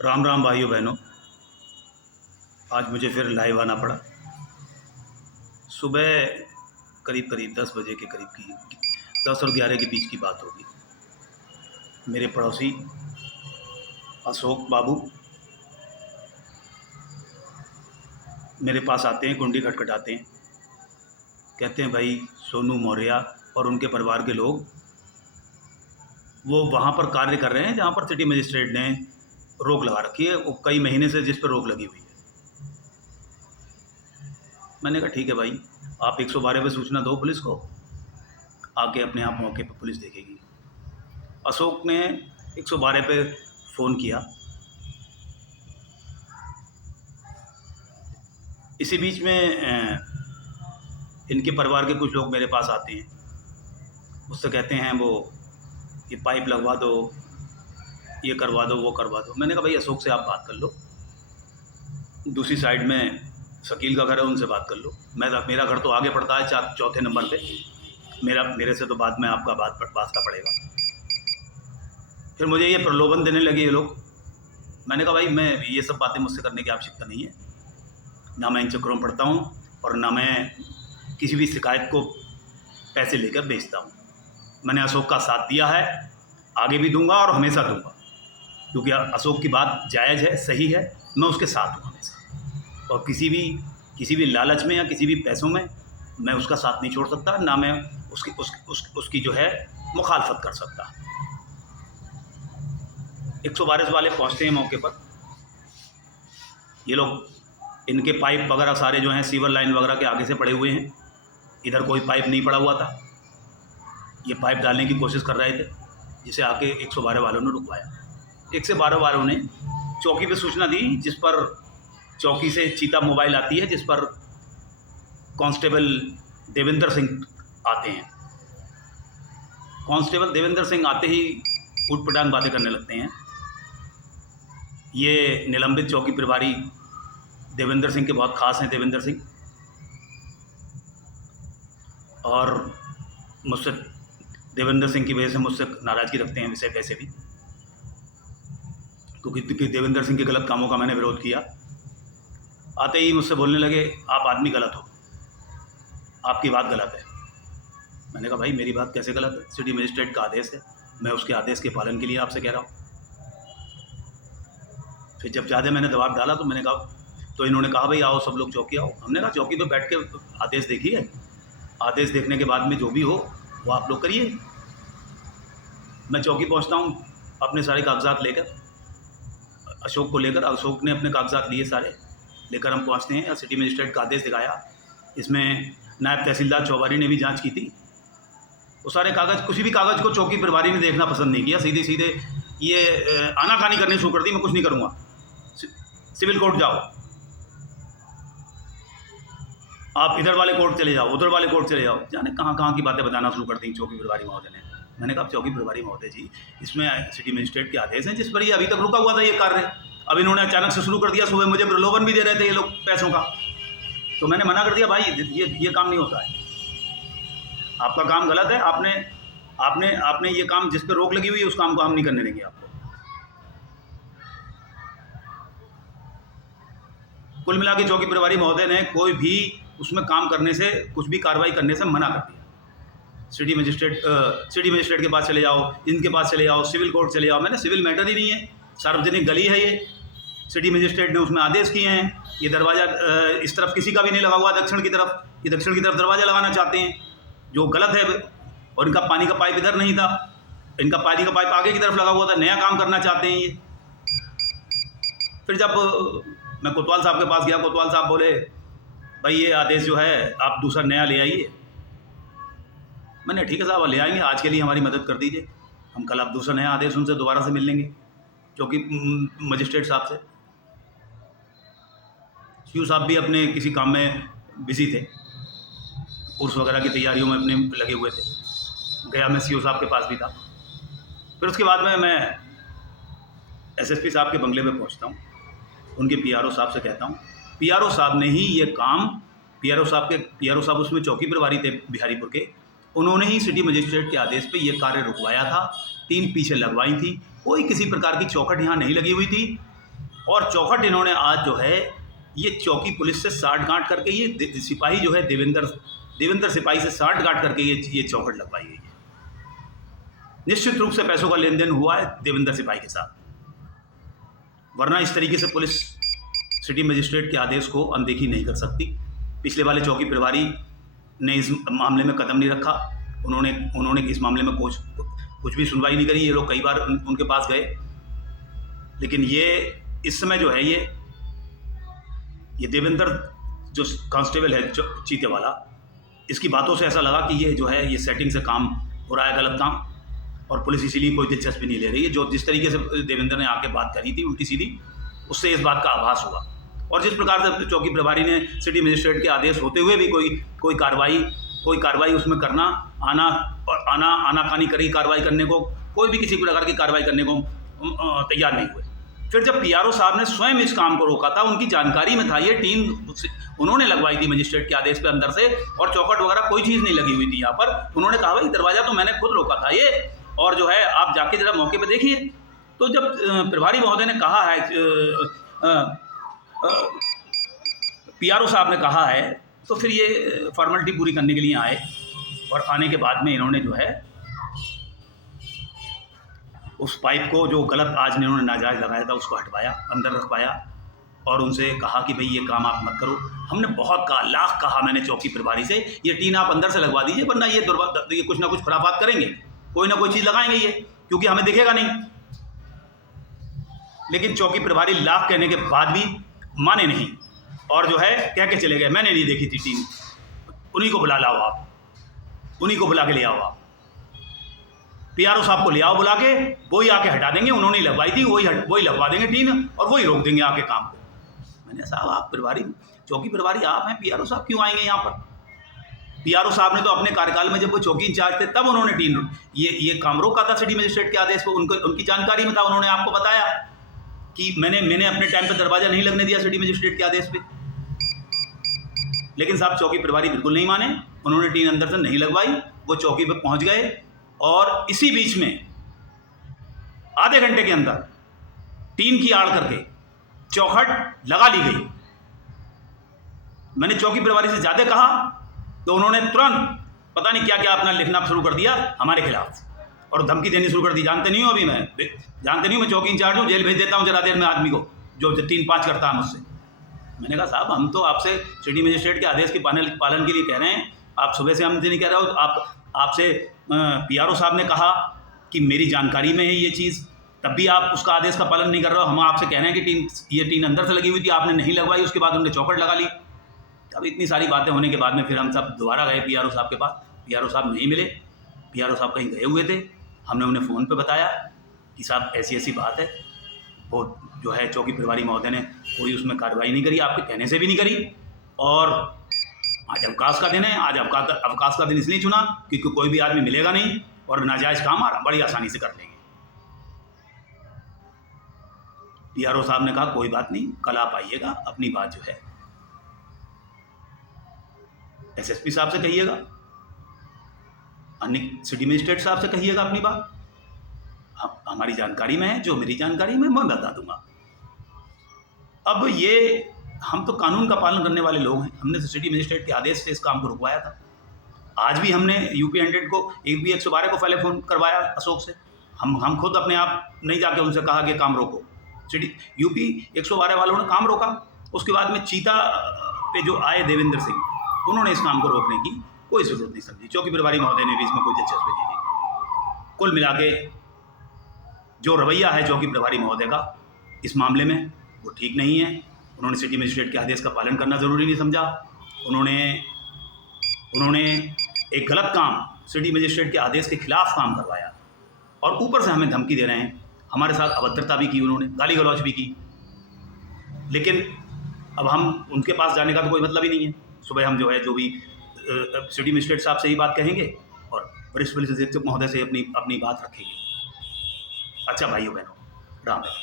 राम राम भाइयों बहनों। आज मुझे फिर लाइव आना पड़ा। सुबह करीब करीब 10 बजे के करीब की 10 और 11 के बीच की बात होगी। मेरे पड़ोसी अशोक बाबू मेरे पास आते हैं, कुंडी खटखटाते हैं, कहते हैं भाई सोनू मौर्य और उनके परिवार के लोग वो वहाँ पर कार्य कर रहे हैं जहाँ पर सिटी मजिस्ट्रेट ने रोक लगा रखी है, वो कई महीने से जिस पर रोक लगी हुई है। मैंने कहा ठीक है भाई, आप 112 पे सूचना दो पुलिस को, आके अपने आप मौके पर पुलिस देखेगी। अशोक ने 112 पे फ़ोन किया। इसी बीच में इनके परिवार के कुछ लोग मेरे पास आते हैं, मुझसे कहते हैं वो ये पाइप लगवा दो, ये करवा दो, वो करवा दो। मैंने कहा भाई अशोक से आप बात कर लो, दूसरी साइड में शकील का घर है, उनसे बात कर लो। मेरा घर तो आगे पड़ता है चौथे नंबर पे, मेरे से तो बाद में आपका वास्ता पड़ेगा। फिर मुझे ये प्रलोभन देने लगे ये लोग। मैंने कहा भाई मैं ये सब बातें मुझसे करने की आवश्यकता नहीं है, ना मैं इन चक्करों में पड़ता हूँ और ना मैं किसी भी शिकायत को पैसे लेकर बेचता हूँ। मैंने अशोक का साथ दिया है, आगे भी दूंगा और हमेशा दूंगा, क्योंकि अशोक की बात जायज़ है, सही है, मैं उसके साथ हूँ हमेशा। और किसी भी लालच में या किसी भी पैसों में मैं उसका साथ नहीं छोड़ सकता, ना मैं उसकी जो है मुखालफत कर सकता। 112 वाले पहुँचते हैं मौके पर। ये लोग, इनके पाइप वगैरह सारे जो हैं सीवर लाइन वगैरह के आगे से पड़े हुए हैं, इधर कोई पाइप नहीं पड़ा हुआ था। ये पाइप डालने की कोशिश कर रहे थे, जिसे आके 112 वालों ने रुकवाया। 112 वालों ने चौकी पे सूचना दी, जिस पर चौकी से चीता मोबाइल आती है, जिस पर कांस्टेबल देवेंद्र सिंह आते हैं। कांस्टेबल देवेंद्र सिंह आते ही उटपटांग बातें करने लगते हैं। ये निलंबित चौकी प्रभारी देवेंद्र सिंह के बहुत खास हैं, देवेंद्र सिंह, और मुझसे देवेंद्र सिंह की वजह से मुझसे नाराज़गी रखते हैं विषय कैसे भी, क्योंकि देवेंद्र सिंह के गलत कामों का मैंने विरोध किया। आते ही मुझसे बोलने लगे आप आदमी गलत हो, आपकी बात गलत है। मैंने कहा भाई मेरी बात कैसे गलत है? सिटी मजिस्ट्रेट का आदेश है, मैं उसके आदेश के पालन के लिए आपसे कह रहा हूँ। फिर जब ज़्यादा मैंने दबाव डाला तो मैंने कहा, तो इन्होंने कहा भाई आओ सब लोग चौकी आओ। हमने कहा चौकी पे बैठ के आदेश देखिए, आदेश देखने के बाद में जो भी हो वो आप लोग करिए। मैं चौकी पहुंचता हूं अपने सारे कागजात लेकर, अशोक को लेकर। अशोक ने अपने कागजात लिए सारे लेकर हम पहुंचते हैं। सिटी मजिस्ट्रेट का आदेश दिखाया, इसमें नायब तहसीलदार चौबारी ने भी जांच की थी। वो सारे कागज़, किसी भी कागज़ को चौकी प्रभारी ने देखना पसंद नहीं किया, सीधे सीधे ये आनाकानी करनी शुरू कर दी। मैं कुछ नहीं करूँगा, सिविल कोर्ट जाओ, आप इधर वाले कोर्ट चले जाओ, उधर वाले कोर्ट चले जाओ, जाने कहाँ की बातें बताना शुरू कर दी चौकी प्रभारी महोदय ने। मैंने कहा चौकी प्रभारी महोदय जी, इसमें सिटी मजिस्ट्रेट के आदेश हैं जिस पर ये अभी तक रुका हुआ था ये कार्य, अब इन्होंने अचानक से शुरू कर दिया। सुबह मुझे प्रलोभन भी दे रहे थे ये लोग पैसों का, तो मैंने मना कर दिया भाई ये काम नहीं होता है, आपका काम गलत है। आपने ये काम जिस पर रोक लगी हुई है उस काम को हम नहीं करने देंगे आपको। कुल मिला के चौकी प्रभारी महोदय ने कोई भी उसमें काम करने से, कुछ भी कार्रवाई करने से मना कर दिया। सिटी मजिस्ट्रेट के पास चले जाओ, इनके पास चले जाओ, सिविल कोर्ट चले जाओ। मैंने सिविल मैटर ही नहीं है, सार्वजनिक गली है ये, सिटी मजिस्ट्रेट ने उसमें आदेश किए हैं। ये दरवाज़ा इस तरफ किसी का भी नहीं लगा हुआ, दक्षिण की तरफ, ये दक्षिण की तरफ दरवाज़ा लगाना चाहते हैं जो गलत है। और इनका पानी का पाइप इधर नहीं था, इनका पानी का पाइप आगे की तरफ लगा हुआ था, नया काम करना चाहते हैं ये। फिर जब मैं कोतवाल साहब के पास गया, कोतवाल साहब बोले भाई ये आदेश जो है आप दूसरा नया ले आइए। मैंने ठीक है साहब ले आएंगे, आज के लिए हमारी मदद कर दीजिए, हम कल आप दूसरा नया आदेश उनसे दोबारा से मिल लेंगे, जो कि मजिस्ट्रेट साहब से। सीओ साहब भी अपने किसी काम में बिजी थे, उर्स वगैरह की तैयारियों में अपने लगे हुए थे। गया मैं सीओ साहब के पास भी था। फिर उसके बाद में मैं एसएसपी साहब के बंगले में पहुंचता हूं, उनके पीआरओ साहब से कहता हूं, पीआरओ साहब ने ही ये काम, पीआरओ साहब उसमें चौकी प्रभारी थे बिहारीपुर के, उन्होंने ही सिटी मजिस्ट्रेट के आदेश पे ये कार्य रुकवाया था। 3 पीछे लगवाई थी, कोई किसी प्रकार की चौखट यहाँ नहीं लगी हुई थी। और चौखट इन्होंने आज जो है ये चौकी पुलिस से साठ-गांठ करके ये सिपाही जो है देवेंद्र सिपाही से साठ-गांठ करके ये चौखट लगवाई गई है। निश्चित रूप से पैसों का लेन देन हुआ है देवेंद्र सिपाही के साथ, वरना इस तरीके से पुलिस सिटी मजिस्ट्रेट के आदेश को अनदेखी नहीं कर सकती। पिछले वाले चौकी प्रभारी ने इस मामले में कदम नहीं रखा, उन्होंने इस मामले में कुछ भी सुनवाई नहीं करी। ये लोग कई बार उनके पास गए, लेकिन ये इस समय जो है ये देवेंद्र जो कांस्टेबल है चीते वाला, इसकी बातों से ऐसा लगा कि ये जो है ये सेटिंग से काम हो रहा है, गलत काम, और पुलिस इसीलिए कोई दिलचस्पी नहीं ले रही है। जो जिस तरीके से देवेंद्र ने आके बात करी थी उल्टी सीधी, उससे इस बात का आभास हुआ। और जिस प्रकार से चौकी प्रभारी ने सिटी मजिस्ट्रेट के आदेश होते हुए भी कोई कार्रवाई उसमें करना आनाकानी करी कार्रवाई करने को, कोई भी किसी प्रकार की कार्रवाई करने को तैयार नहीं हुए। फिर जब पीआरओ साहब ने स्वयं इस काम को रोका था, उनकी जानकारी में था, ये टीम उन्होंने लगवाई थी मजिस्ट्रेट के आदेश पे अंदर से, और चौखट वगैरह कोई चीज़ नहीं लगी हुई थी यहाँ पर। उन्होंने कहा भाई दरवाज़ा तो मैंने खुद रोका था ये, और जो है आप जाके ज़रा मौके पे देखिए। तो जब प्रभारी महोदय ने कहा है, पीआरओ साहब ने कहा है, तो फिर ये फॉर्मेलिटी पूरी करने के लिए आए, और आने के बाद में इन्होंने जो है उस पाइप को जो गलत आज इन्होंने नाजायज़ लगाया था उसको हटवाया, अंदर रखवाया, और उनसे कहा कि भाई ये काम आप मत करो। हमने बहुत कहा, लाख कहा मैंने चौकी प्रभारी से, ये टीन आप अंदर से लगवा दीजिए, वरना ये कुछ ना कुछ खुराफात करेंगे, कोई ना कोई चीज़ लगाएंगे ये, क्योंकि हमें दिखेगा नहीं। लेकिन चौकी प्रभारी लाख कहने के बाद भी माने नहीं, और जो है कह के चले गए मैंने नहीं देखी थी टीम, उन्हीं को बुला लाओ आप, उन्हीं को बुला के ले आओ आप, पीआरओ साहब को ले आओ बुला के, वही आके हटा देंगे, उन्होंने लगवाई थी, वही लगवा देंगे टीन, और वही रोक देंगे आके काम को। मैंने साहब आप प्रभारी, चौकी प्रभारी आप हैं, पीआरओ साहब क्यों आएंगे यहाँ पर? पीआरओ साहब ने तो अपने कार्यकाल में जब वो चौकी इंचार्ज थे तब उन्होंने टीम ये काम रोका था सिटी मजिस्ट्रेट के आदेश पर, उनकी जानकारी में था, उन्होंने आपको बताया कि मैंने अपने टाइम पर दरवाज़ा नहीं लगने दिया सिटी मजिस्ट्रेट के आदेश पे। लेकिन साहब चौकी प्रभारी बिल्कुल नहीं माने, उन्होंने टीन अंदर से नहीं लगवाई, वो चौकी पे पहुंच गए, और इसी बीच में आधे घंटे के अंदर टीन की आड़ करके चौखट लगा ली गई। मैंने चौकी प्रभारी से ज़्यादा कहा तो उन्होंने तुरंत पता नहीं क्या क्या अपना लिखना शुरू कर दिया हमारे खिलाफ, और धमकी देनी शुरू कर दी। जानते नहीं हो मैं चौकी इंचार्ज हूँ, जेल भेज देता हूँ जरा देर में आदमी को जो 3-5 करता है मुझसे। मैंने कहा साहब हम तो आपसे सिटी मजिस्ट्रेट के आदेश के पालन के लिए कह रहे हैं, आप सुबह से हमसे नहीं कह रहे हो। आपसे पीआरओ साहब ने कहा कि मेरी जानकारी में है ये चीज़, तब भी आप उसका आदेश का पालन नहीं कर रहे हो। हम आपसे कह रहे हैं कि ये टीन अंदर से लगी हुई थी, आपने नहीं लगवाई, उसके बाद उन्होंने चौखट लगा ली। अब इतनी सारी बातें होने के बाद में फिर हम सब दोबारा गए पीआरओ साहब के पास, पीआरओ साहब नहीं मिले, पीआरओ साहब कहीं गए हुए थे। हमने उन्हें फ़ोन पे बताया कि साहब ऐसी ऐसी बात है, वो जो है चौकी प्रभारी महोदय ने कोई उसमें कार्रवाई नहीं करी, आपके कहने से भी नहीं करी, और आज अवकाश का दिन है। आज अवकाश का दिन इसलिए चुना क्योंकि कोई भी आदमी मिलेगा नहीं, और नाजायज़ काम बड़ी आसानी से कर लेंगे। पीआरओ साहब ने कहा कोई बात नहीं, कल आप आइएगा, अपनी बात जो है एसएसपी साहब से कहिएगा, अन्य सिटी मजिस्ट्रेट साहब से कहिएगा अपनी बात, हमारी जानकारी में है, जो मेरी जानकारी में मैं बता दूंगा। अब ये हम तो कानून का पालन करने वाले लोग हैं, हमने तो सिटी मजिस्ट्रेट के आदेश से इस काम को रुकवाया था। आज भी हमने यूपी 100 को 112 को पहले फ़ोन करवाया अशोक से, हम खुद अपने आप नहीं जाके उनसे कहा कि काम रोको। सिटी यूपी 112 वालों ने काम रोका, उसके बाद में चीता पे जो आए देवेंद्र सिंह, उन्होंने इस काम को रोकने की कोई ज़रूरत नहीं समझी। चौकी प्रभारी महोदय ने भी इसमें कोई दिलचस्पी नहीं दी। कुल मिला के जो रवैया है चौकी प्रभारी महोदय का इस मामले में वो ठीक नहीं है। उन्होंने सिटी मजिस्ट्रेट के आदेश का पालन करना ज़रूरी नहीं समझा। उन्होंने एक गलत काम, सिटी मजिस्ट्रेट के आदेश के खिलाफ काम करवाया, और ऊपर से हमें धमकी दे रहे हैं। हमारे साथ अभद्रता भी की, उन्होंने गाली गलौज भी की। लेकिन अब हम उनके पास जाने का तो कोई मतलब ही नहीं है। सुबह हम जो भी सिटी मजिस्ट्रेट साहब से ही बात कहेंगे, और वरिष्ठ पुलिस अधीक्षक महोदय से अपनी बात रखेंगे। अच्छा भाइयों बहनों, राम राम।